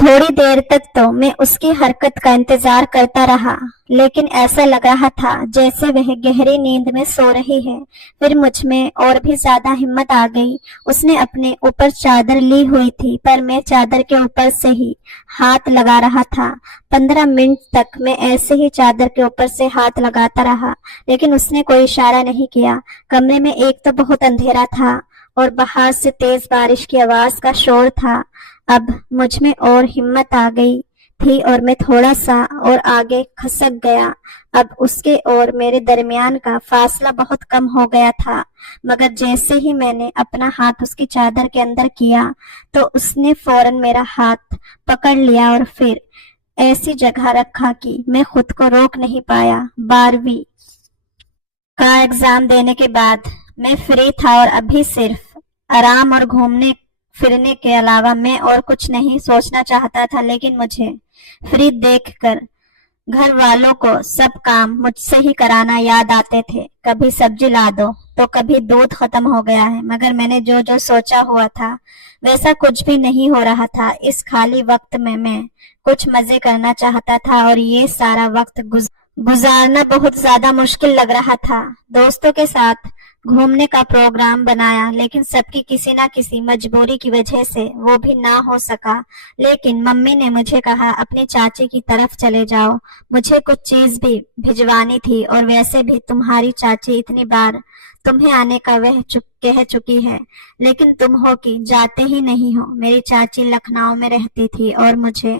थोड़ी देर तक तो मैं उसकी हरकत का इंतजार करता रहा, लेकिन ऐसा लग रहा था जैसे वह गहरी नींद में सो रही है। फिर मुझ में और भी ज्यादा हिम्मत आ गई। उसने अपने ऊपर चादर ली हुई थी, पर मैं चादर के ऊपर से ही हाथ लगा रहा था। 15 मिनट तक मैं ऐसे ही चादर के ऊपर से हाथ लगाता रहा, लेकिन उसने कोई इशारा नहीं किया। कमरे में एक तो बहुत अंधेरा था और बाहर से तेज बारिश की आवाज का शोर था। अब मुझ में और हिम्मत आ गई थी और मैं थोड़ा सा और आगे खसक गया। अब उसके और मेरे दरमियान का फासला बहुत कम हो गया था, मगर जैसे ही मैंने अपना हाथ उसकी चादर के अंदर किया तो उसने फौरन मेरा हाथ पकड़ लिया और फिर ऐसी जगह रखा कि मैं खुद को रोक नहीं पाया। 12वीं का एग्जाम देने के बाद मैं फ्री था और अभी सिर्फ आराम और घूमने फिरने के अलावा मैं और कुछ नहीं सोचना चाहता था। लेकिन मुझे फ्री देखकर घर वालों को सब काम मुझसे ही कराना याद आते थे। कभी सब्जी ला दो तो कभी दूध खत्म हो गया है, मगर मैंने जो जो सोचा हुआ था वैसा कुछ भी नहीं हो रहा था। इस खाली वक्त में मैं कुछ मजे करना चाहता था और ये सारा वक्त गुजारना बहुत ज्यादा मुश्किल लग रहा था। दोस्तों के साथ घूमने का प्रोग्राम बनाया, लेकिन सबकी किसी ना किसी मजबूरी की वजह से वो भी ना हो सका। लेकिन मम्मी ने मुझे कहा अपनी चाची की तरफ चले जाओ, मुझे कुछ चीज भी भिजवानी थी और वैसे भी तुम्हारी चाची इतनी बार तुम्हें आने का कह चुकी है, लेकिन तुम हो कि जाते ही नहीं हो। मेरी चाची लखनऊ में रहती थी और मुझे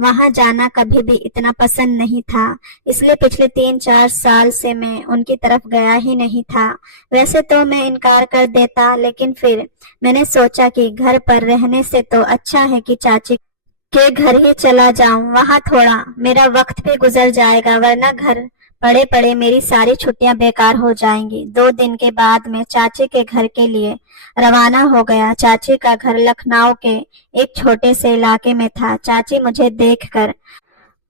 वहां जाना कभी भी इतना पसंद नहीं था, इसलिए पिछले 3-4 साल से मैं उनकी तरफ गया ही नहीं था। वैसे तो मैं इनकार कर देता, लेकिन फिर मैंने सोचा कि घर पर रहने से तो अच्छा है कि चाची के घर ही चला जाऊं, वहां थोड़ा मेरा वक्त भी गुजर जाएगा, वरना घर पड़े पड़े मेरी सारी छुट्टियां बेकार हो जाएंगी। 2 दिन के बाद मैं चाची के घर के लिए रवाना हो गया। चाची का घर लखनऊ के एक छोटे से इलाके में था। चाची मुझे देखकर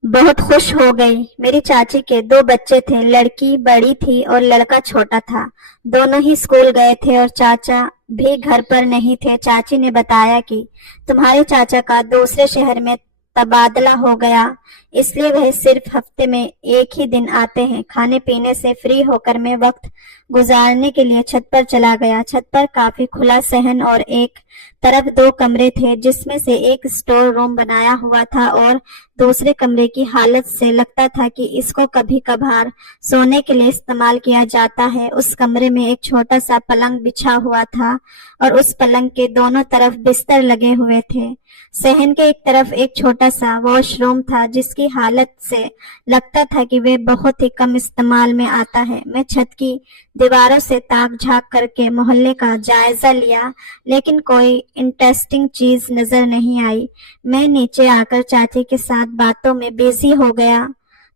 बहुत खुश हो गई। मेरी चाची के 2 बच्चे थे, लड़की बड़ी थी और लड़का छोटा था। दोनों ही स्कूल गए थे और चाचा भी घर पर नहीं थे। चाची ने बताया कि तुम्हारे चाचा का दूसरे शहर में तबादला हो गया, इसलिए वह सिर्फ हफ्ते में एक ही दिन आते हैं। खाने पीने से फ्री होकर मैं वक्त गुजारने के लिए छत पर चला गया। छत पर काफी खुला सहन और एक तरफ 2 कमरे थे, जिसमें से एक स्टोर रूम बनाया हुआ था और दूसरे कमरे की हालत से लगता था कि इसको कभी कभार सोने के लिए इस्तेमाल किया जाता है। उस कमरे में एक छोटा सा पलंग बिछा हुआ था और उस पलंग के दोनों तरफ बिस्तर लगे हुए थे। सहन के एक तरफ एक छोटा सा वॉशरूम था, जिसकी हालत से लगता था कि वे बहुत ही कम इस्तेमाल में आता है। मैं छत की दीवारों से ताक झांक करके मोहल्ले का जायजा लिया, लेकिन कोई इंटरेस्टिंग चीज नजर नहीं आई। मैं नीचे आकर चाची के साथ बातों में बिजी हो गया।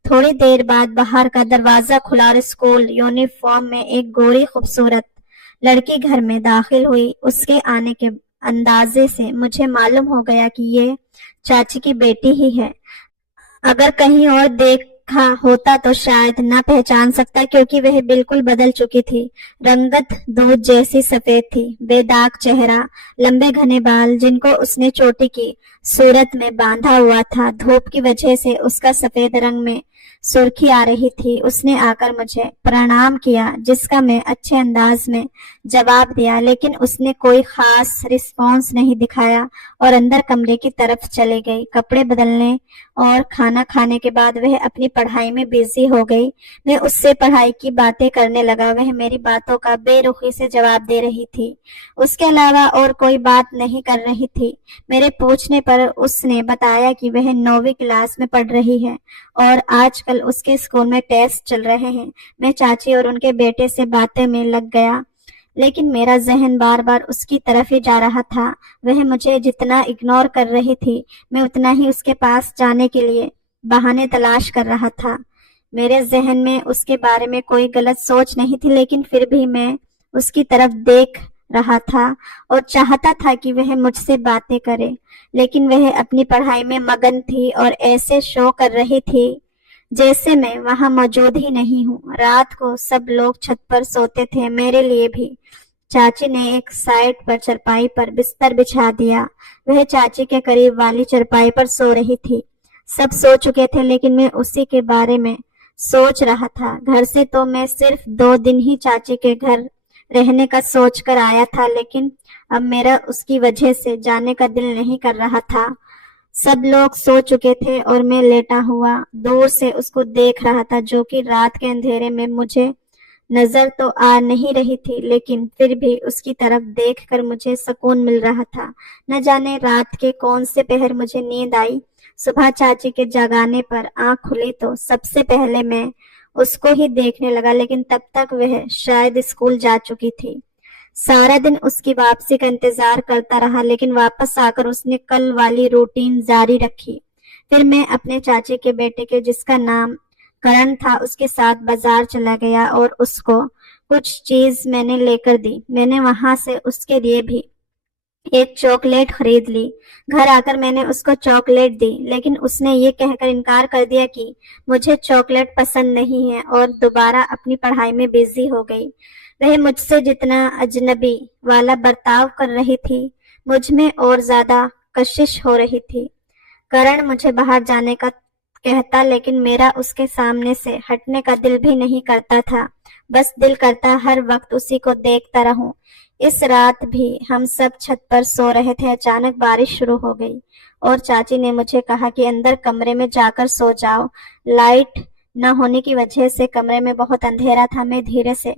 थोड़ी देर बाद बाहर का दरवाजा खुला और स्कूल यूनिफॉर्म में एक गोरी खूबसूरत लड़की घर में दाखिल हुई। उसके आने के अंदाजे से मुझे मालूम हो गया कि ये चाची की बेटी ही है। अगर कहीं और देखा होता तो शायद ना पहचान सकता, क्योंकि वह बिल्कुल बदल चुकी थी। रंगत दूध जैसी सफेद थी, बेदाग चेहरा, लंबे घने बाल जिनको उसने चोटी की सूरत में बांधा हुआ था। धूप की वजह से उसका सफेद रंग में सुर्खी आ रही थी। उसने आकर मुझे प्रणाम किया, जिसका मैं अच्छे अंदाज में जवाब दिया, लेकिन उसने कोई खास रिस्पॉन्स नहीं दिखाया और अंदर कमरे की तरफ चली गई। कपड़े बदलने और खाना खाने के बाद वह अपनी पढ़ाई में बिजी हो गई। मैं उससे पढ़ाई की बातें करने लगा, वह मेरी बातों का बेरुखी से जवाब दे रही थी। उसके अलावा और कोई बात नहीं कर रही थी। मेरे पूछने पर उसने बताया कि वह 9वीं क्लास में पढ़ रही है और आजकल उसके स्कूल में टेस्ट चल रहे हैं। मैं चाची और उनके बेटे से बातें में लग गया, लेकिन मेरा जहन बार बार उसकी तरफ ही जा रहा था। वह मुझे जितना इग्नोर कर रही थी, मैं उतना ही उसके पास जाने के लिए बहाने तलाश कर रहा था। मेरे जहन में उसके बारे में कोई गलत सोच नहीं थी, लेकिन फिर भी मैं उसकी तरफ देख रहा था और चाहता था कि वह मुझसे बातें करे, लेकिन वह अपनी पढ़ाई में मगन थी और ऐसे शो कर रही थी जैसे मैं वहां मौजूद ही नहीं हूँ। रात को सब लोग छत पर सोते थे, मेरे लिए भी चाची ने एक साइड पर चरपाई पर बिस्तर बिछा दिया। वह चाची के करीब वाली चरपाई पर सो रही थी। सब सो चुके थे लेकिन मैं उसी के बारे में सोच रहा था। घर से तो मैं सिर्फ 2 दिन ही चाची के घर रहने का सोच कर आया था, लेकिन अब मेरा उसकी वजह से जाने का दिल नहीं कर रहा था। सब लोग सो चुके थे और मैं लेटा हुआ दूर से उसको देख रहा था, जो कि रात के अंधेरे में मुझे नजर तो आ नहीं रही थी, लेकिन फिर भी उसकी तरफ देखकर मुझे सुकून मिल रहा था। न जाने रात के कौन से पहर मुझे नींद आई। सुबह चाची के जगाने पर आंख खुली तो सबसे पहले मैं उसको ही देखने लगा, लेकिन तब तक वह शायद स्कूल जा चुकी थी। सारा दिन उसकी वापसी का इंतजार करता रहा, लेकिन वापस आकर उसने कल वाली रूटीन जारी रखी। फिर मैं अपने चाची के बेटे के, जिसका नाम करण था, उसके साथ बाजार चला गया और उसको कुछ चीज मैंने लेकर दी। मैंने वहां से उसके लिए भी एक चॉकलेट खरीद ली। घर आकर मैंने उसको चॉकलेट दी, लेकिन उसने ये कहकर इनकार कर दिया कि मुझे चॉकलेट पसंद नहीं है और दोबारा अपनी पढ़ाई में बिजी हो गई। वह मुझसे जितना अजनबी वाला बर्ताव कर रही थी, मुझ में और ज्यादा कशिश हो रही थी। करण मुझे बाहर जाने का कहता, लेकिन मेरा उसके सामने से हटने का दिल भी नहीं करता था। बस दिल करता हर वक्त उसी को देखता रहूं। इस रात भी हम सब छत पर सो रहे थे। अचानक बारिश शुरू हो गई और चाची ने मुझे कहा कि अंदर कमरे में जाकर सो जाओ। लाइट न होने की वजह से कमरे में बहुत अंधेरा था। मैं धीरे से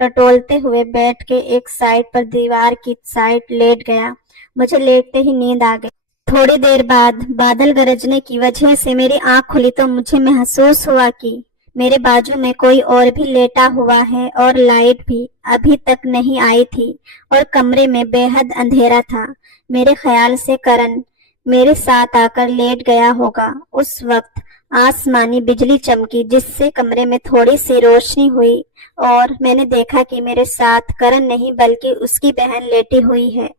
टटोलते हुए बैठ के एक साइड पर दीवार की साइड लेट गया। मुझे लेटते ही नींद आ गई। थोड़ी देर बाद बादल गरजने की वजह से मेरी आंख खुली तो मुझे महसूस हुआ कि मेरे बाजू में कोई और भी लेटा हुआ है और लाइट भी अभी तक नहीं आई थी और कमरे में बेहद अंधेरा था। मेरे ख्याल से करण मेरे साथ आकर लेट गया होगा। उस वक्त आसमानी बिजली चमकी, जिससे कमरे में थोड़ी सी रोशनी हुई और मैंने देखा कि मेरे साथ करण नहीं बल्कि उसकी बहन लेटी हुई है।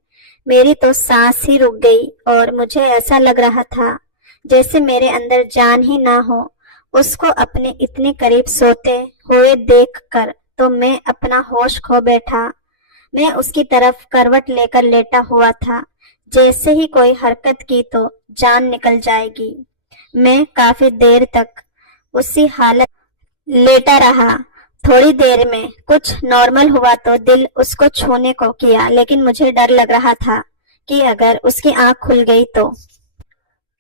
मेरी तो सांस ही रुक गई और मुझे ऐसा लग रहा था जैसे मेरे अंदर जान ही ना हो। उसको अपने इतने करीब सोते हुए देखकर तो मैं अपना होश खो बैठा। मैं उसकी तरफ करवट लेकर लेटा हुआ था। जैसे ही कोई हरकत की तो जान निकल जाएगी। मैं काफी देर तक उसी हालत लेटा रहा। थोड़ी देर में कुछ नॉर्मल हुआ तो दिल उसको छूने को किया, लेकिन मुझे डर लग रहा था कि अगर उसकी आंख खुल गई तो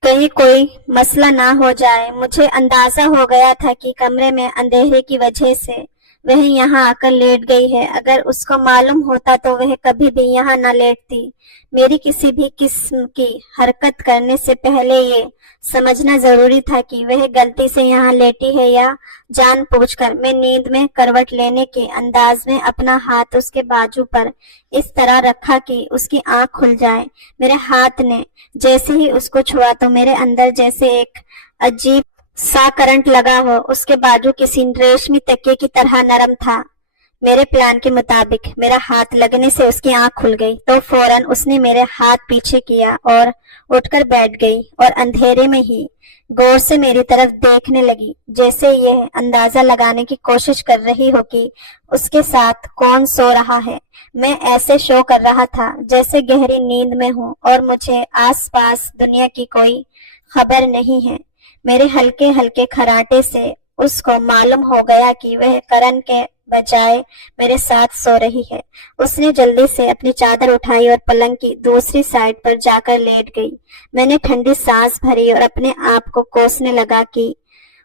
कहीं कोई मसला ना हो जाए। मुझे अंदाजा हो गया था कि कमरे में अंधेरे की वजह से वह यहाँ आकर लेट गई है। अगर उसको मालूम होता तो वह कभी भी यहाँ न लेटती। मेरी किसी भी किस्म की हरकत करने से पहले ये समझना जरूरी था कि वह गलती से यहाँ लेटी है या जानबूझकर। मैं नींद में करवट लेने के अंदाज में अपना हाथ उसके बाजू पर इस तरह रखा कि उसकी आंख खुल जाए। मेरे हाथ ने जैसे ही उसको छुआ तो मेरे अंदर जैसे एक अजीब सा करंट लगा हो। उसके बाजू किसी रेशमी तकिए की तरह नरम था। मेरे प्लान के मुताबिक मेरा हाथ लगने से उसकी आंख खुल गई तो फौरन उसने मेरे हाथ पीछे किया और उठकर बैठ गई और अंधेरे में ही गौर से मेरी तरफ देखने लगी, जैसे यह अंदाजा लगाने की कोशिश कर रही हो कि उसके साथ कौन सो रहा है। मैं ऐसे शो कर रहा था जैसे गहरी नींद में हूँ और मुझे आसपास दुनिया की कोई खबर नहीं है। मेरे हल्के हल्के खराटे से उसको मालूम हो गया कि वह करण के बजाय मेरे साथ सो रही है। उसने जल्दी से अपनी चादर उठाई और पलंग की दूसरी साइड पर जाकर लेट गई। मैंने ठंडी सांस भरी और अपने आप को कोसने लगा कि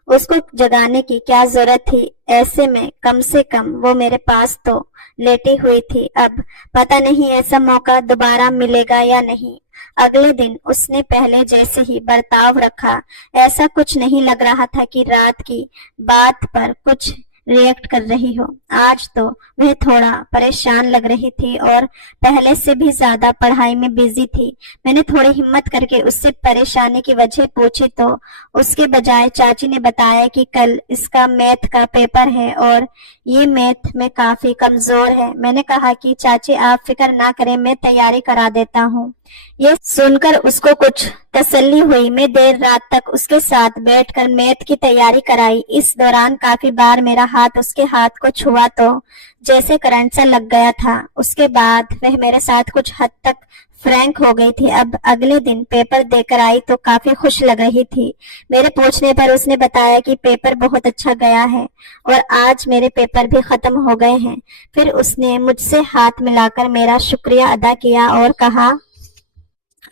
उसको जगाने की क्या जरूरत थी। ऐसे में कम से कम वो मेरे पास तो लेटी हुई थी। अब पता नहीं ऐसा मौका दोबारा मिलेगा या नहीं। अगले दिन उसने पहले जैसे ही बर्ताव रखा। ऐसा कुछ नहीं लग रहा था कि रात की बात पर कुछ रिएक्ट कर रही हो। आज तो वह थोड़ा परेशान लग रही थी और पहले से भी ज्यादा पढ़ाई में बिजी थी। मैंने थोड़ी हिम्मत करके उससे परेशानी की वजह पूछी तो उसके बजाय चाची ने बताया कि कल इसका मैथ का पेपर है और ये मैथ में काफी कमजोर है। मैंने कहा कि चाची आप फिक्र ना करें, मैं तैयारी करा देता हूँ। ये सुनकर उसको कुछ तसल्ली हुई। मैं देर रात तक उसके साथ बैठकर मैथ की तैयारी कराई। इस दौरान काफी बार मेरा हाथ उसके हाथ को छुआ ہوا تو جیسے کرنٹ سا لگ گیا تھا۔ اس کے بعد وہ میرے ساتھ کچھ حد تک فرینک ہو گئی تھی۔ اب اگلے دن پیپر دے کر آئی تو کافی خوش لگ رہی تھی۔ میرے پوچھنے پر اس نے بتایا کہ پیپر بہت اچھا گیا ہے اور آج میرے پیپر بھی ختم ہو گئے ہیں۔ پھر اس نے مجھ سے ہاتھ ملا کر میرا شکریہ ادا کیا اور کہا،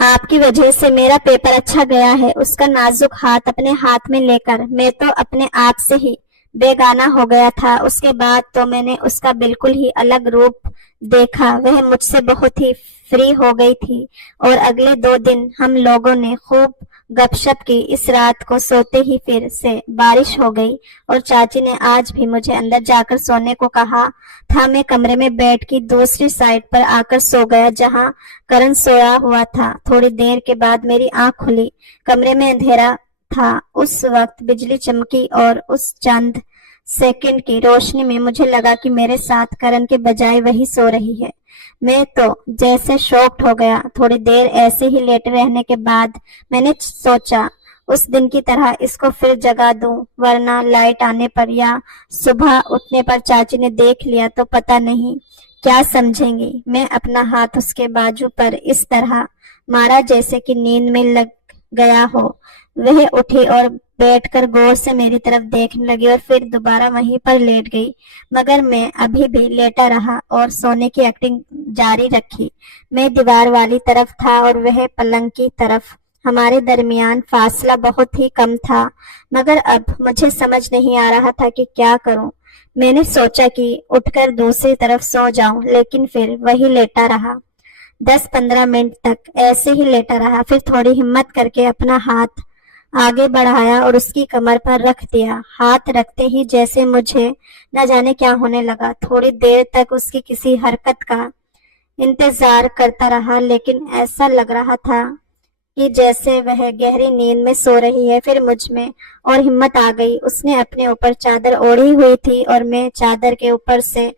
آپ کی وجہ سے میرا پیپر اچھا گیا ہے۔ اس کا نازک ہاتھ اپنے ہاتھ میں لے کر میں تو اپنے آپ سے ہی بیگانہ ہو گیا تھا۔ اس کے بعد تو میں نے اس کا بالکل ہی الگ روپ دیکھا۔ وہ مجھ سے بہت ہی فری ہو گئی تھی اور اگلے 2 دن ہم لوگوں نے خوب گپ شپ کی۔ اس رات کو سوتے ہی پھر سے بارش ہو گئی اور چاچی نے آج بھی مجھے اندر جا کر سونے کو کہا تھا۔ میں کمرے میں بیڈ کی دوسری سائڈ پر آ کر سو گیا جہاں کرن سویا ہوا تھا۔ تھوڑی دیر کے بعد میری آنکھ کھلی۔ کمرے میں اندھیرا تھا۔ اس وقت بجلی چمکی اور اس چند سیکنڈ کی روشنی میں مجھے لگا کہ میرے ساتھ کرن کے بجائے وہی سو رہی ہے۔ میں تو جیسے شاکڈ ہو گیا۔ تھوڑی دیر ایسے ہی لیٹے رہنے کے بعد میں نے سوچا اس دن کی طرح اس کو پھر جگا دوں، ورنہ لائٹ آنے پر یا صبح اٹھنے پر چاچی نے دیکھ لیا تو پتہ نہیں کیا سمجھیں گی۔ میں اپنا ہاتھ اس کے بازو پر اس طرح مارا جیسے کہ نیند میں لگ گیا ہو۔ وہ اٹھی اور بیٹھ کر غور سے میری طرف دیکھنے لگی اور پھر دوبارہ وہیں پر لیٹ گئی، مگر میں ابھی بھی لیٹا رہا اور سونے کی ایکٹنگ جاری رکھی۔ میں دیوار والی طرف تھا اور وہ پلنگ کی طرف۔ ہمارے درمیان فاصلہ بہت ہی کم تھا، مگر اب مجھے سمجھ نہیں آ رہا تھا کہ کیا کروں۔ میں نے سوچا کہ اٹھ کر دوسری طرف سو جاؤں، لیکن پھر وہی لیٹا رہا۔ 10-15 منٹ تک ایسے ہی لیٹا رہا، پھر تھوڑی ہمت کر کے اپنا ہاتھ آگے بڑھایا اور اس کی کمر پر رکھ دیا۔ ہاتھ رکھتے ہی جیسے مجھے نہ جانے کیا ہونے لگا۔ تھوڑی دیر تک اس کی کسی حرکت کا انتظار کرتا رہا، لیکن ایسا لگ رہا تھا کہ جیسے وہ گہری نیند میں سو رہی ہے۔ پھر مجھ میں اور ہمت آ گئی۔ اس نے اپنے اوپر چادر اوڑھی ہوئی تھی اور میں چادر کے اوپر سے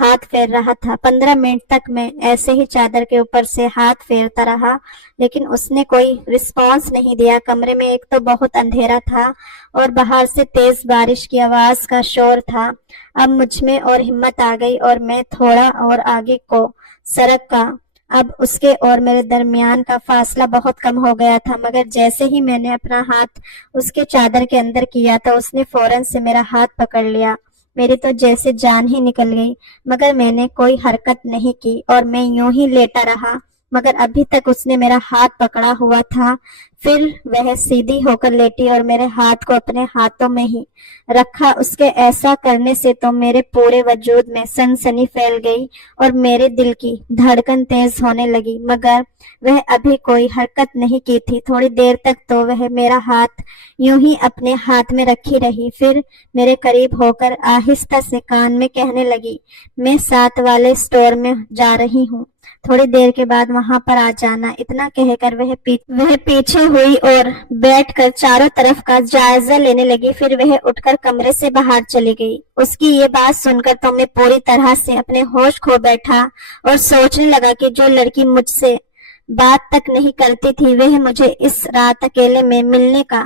ہاتھ پھیر رہا تھا۔ 15 منٹ تک میں ایسے ہی چادر کے اوپر سے ہاتھ پھیرتا رہا، لیکن اس نے کوئی رسپانس نہیں دیا۔ کمرے میں ایک تو بہت اندھیرا تھا اور باہر سے تیز بارش کی آواز کا شور تھا۔ اب مجھ میں اور ہمت آ گئی اور میں تھوڑا اور آگے کو سرکا۔ اب اس کے اور میرے درمیان کا فاصلہ بہت کم ہو گیا تھا، مگر جیسے ہی میں نے اپنا ہاتھ اس کے چادر کے اندر کیا تو اس نے فوراً سے میرا ہاتھ پکڑ لیا۔ میری تو جیسے جان ہی نکل گئی، مگر میں نے کوئی حرکت نہیں کی اور میں یوں ہی لیٹا رہا، مگر ابھی تک اس نے میرا ہاتھ پکڑا ہوا تھا۔ پھر وہ سیدھی ہو کر لیٹی اور میرے ہاتھ کو اپنے ہاتھوں میں ہی رکھا۔ اس کے ایسا کرنے سے تو میرے پورے وجود میں سنسنی پھیل گئی اور میرے دل کی دھڑکن تیز ہونے لگی، مگر وہ ابھی کوئی حرکت نہیں کی تھی۔ تھوڑی دیر تک تو وہ میرا ہاتھ یوں ہی اپنے ہاتھ میں رکھی رہی، پھر میرے قریب ہو کر آہستہ سے کان میں کہنے لگی، میں 7 والے اسٹور میں جا رہی ہوں، تھوڑی دیر کے بعد وہاں پر آ جانا۔ اتنا کہہ کر وہ پیچھے ہوئی اور بیٹھ کر چاروں طرف کا جائزہ لینے لگی، پھر وہ اٹھ کر کمرے سے باہر چلی گئی۔ اس کی یہ بات سن کر تو میں پوری طرح سے اپنے ہوش کھو بیٹھا اور سوچنے لگا کہ جو لڑکی مجھ سے بات تک نہیں کرتی تھی وہ مجھے اس رات اکیلے میں ملنے کا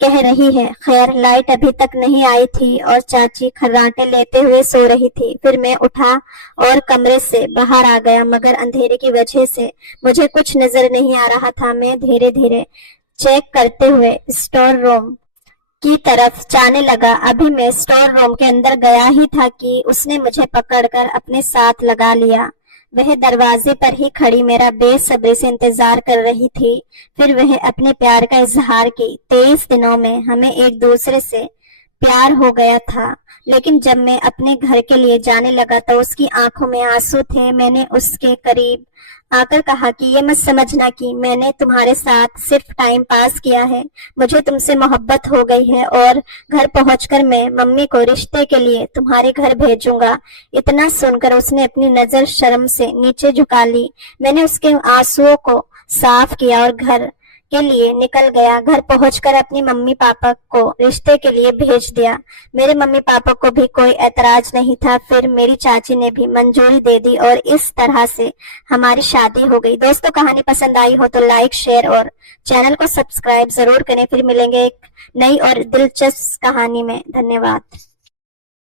کہہ رہی ہے۔ خیر لائٹ ابھی تک نہیں آئی تھی اور چاچی کھراٹے لیتے ہوئے سو رہی تھی۔ پھر میں اٹھا اور کمرے سے باہر آ گیا، مگر اندھیرے کی وجہ سے مجھے کچھ نظر نہیں آ رہا تھا۔ میں دھیرے دھیرے چیک کرتے ہوئے اسٹور روم کی طرف جانے لگا۔ ابھی میں اسٹور روم کے اندر گیا ہی تھا کہ اس نے مجھے پکڑ کر اپنے ساتھ لگا لیا۔ وہ دروازے پر ہی کھڑی میرا بے صبری سے انتظار کر رہی تھی۔ پھر وہ اپنے پیار کا اظہار کی۔ 23 دنوں میں ہمیں ایک دوسرے سے پیار ہو گیا تھا، لیکن جب میں اپنے گھر کے لیے جانے لگا تو اس کی آنکھوں میں آنسو تھے۔ میں نے اس کے قریب آ کر کہا کہ یہ مت سمجھنا کہ میں نے تمہارے ساتھ صرف ٹائم پاس کیا ہے، مجھے تم سے محبت ہو گئی ہے اور گھر پہنچ کر میں ممی کو رشتے کے لیے تمہارے گھر بھیجوں گا۔ اتنا سن کر اس نے اپنی نظر شرم سے نیچے جھکا لی۔ میں نے اس کے آنسوؤں کو صاف کیا اور گھر کے لیے نکل گیا۔ گھر پہنچ کر اپنی ممی پاپا کو رشتے کے لیے بھیج دیا۔ میرے ممی پاپا کو بھی کوئی اعتراض نہیں تھا، پھر میری چاچی نے بھی منظوری دے دی اور اس طرح سے ہماری شادی ہو گئی۔ دوستو کہانی پسند آئی ہو تو لائک، شیئر اور چینل کو سبسکرائب ضرور کریں۔ پھر ملیں گے ایک نئی اور دلچسپ کہانی میں۔ دھنیہ واد۔